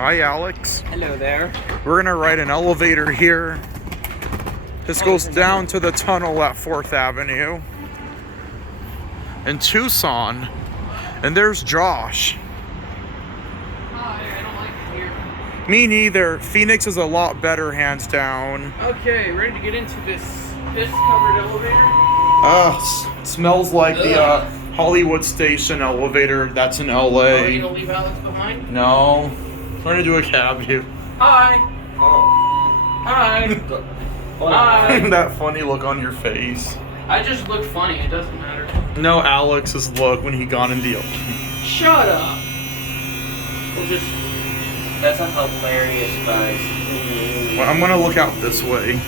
Hi, Alex. Hello there. We're gonna ride an elevator here. This goes down to the tunnel at 4th Avenue in Tucson. And there's Josh. Hi, I don't like it here. Me neither. Phoenix is a lot better, hands down. Okay, ready to get into this piss-covered elevator? Smells like the Hollywood Station elevator. That's in LA. Are you gonna leave Alex behind? No. We're gonna do a cab view. Hi. Oh. Hi. Hi. That funny look on your face. I just look funny. It doesn't matter. No, Alex's look when he got in the ocean. Shut up. We'll just. That's a hilarious buzz. Well, I'm gonna look out this way.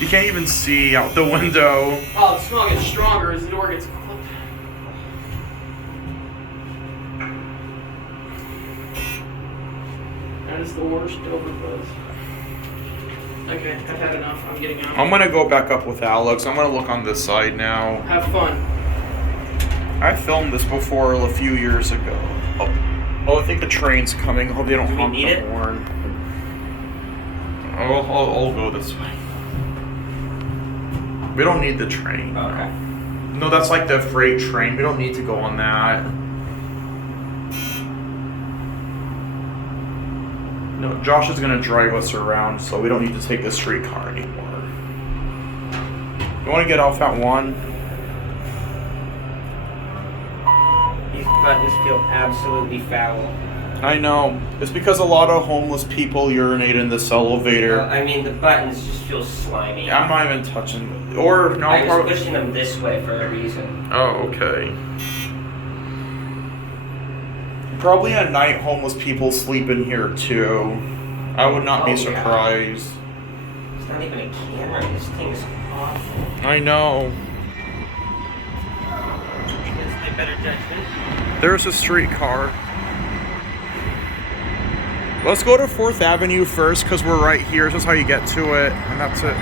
You can't even see out the window. Oh, the smell gets stronger as the door gets closed. That is the worst overbuzz. Okay, I've had enough. I'm getting out. I'm gonna go back up with Alex. I'm gonna look on this side now. Have fun. I filmed this before a few years ago. Oh, I think the train's coming. Hope they don't Do we honk need the it? horn. I'll go this way. We don't need the train. Okay. No, that's like the freight train. We don't need to go on that. No, Josh is gonna drive us around, so we don't need to take the streetcar anymore. You wanna get off at 1? These buttons feel absolutely foul. I know. It's because a lot of homeless people urinate in this elevator. I mean, the buttons just feel slimy. I'm not even touching them. Or, no, I was probably. pushing them this way for a reason. Oh, okay. Probably at night, homeless people sleep in here too. I would not be Oh, yeah. surprised. It's not even a camera. This thing is awful. I know. Against my better judgment. There's a streetcar. Let's go to 4th Avenue first because we're right here. This is how you get to it, and that's it.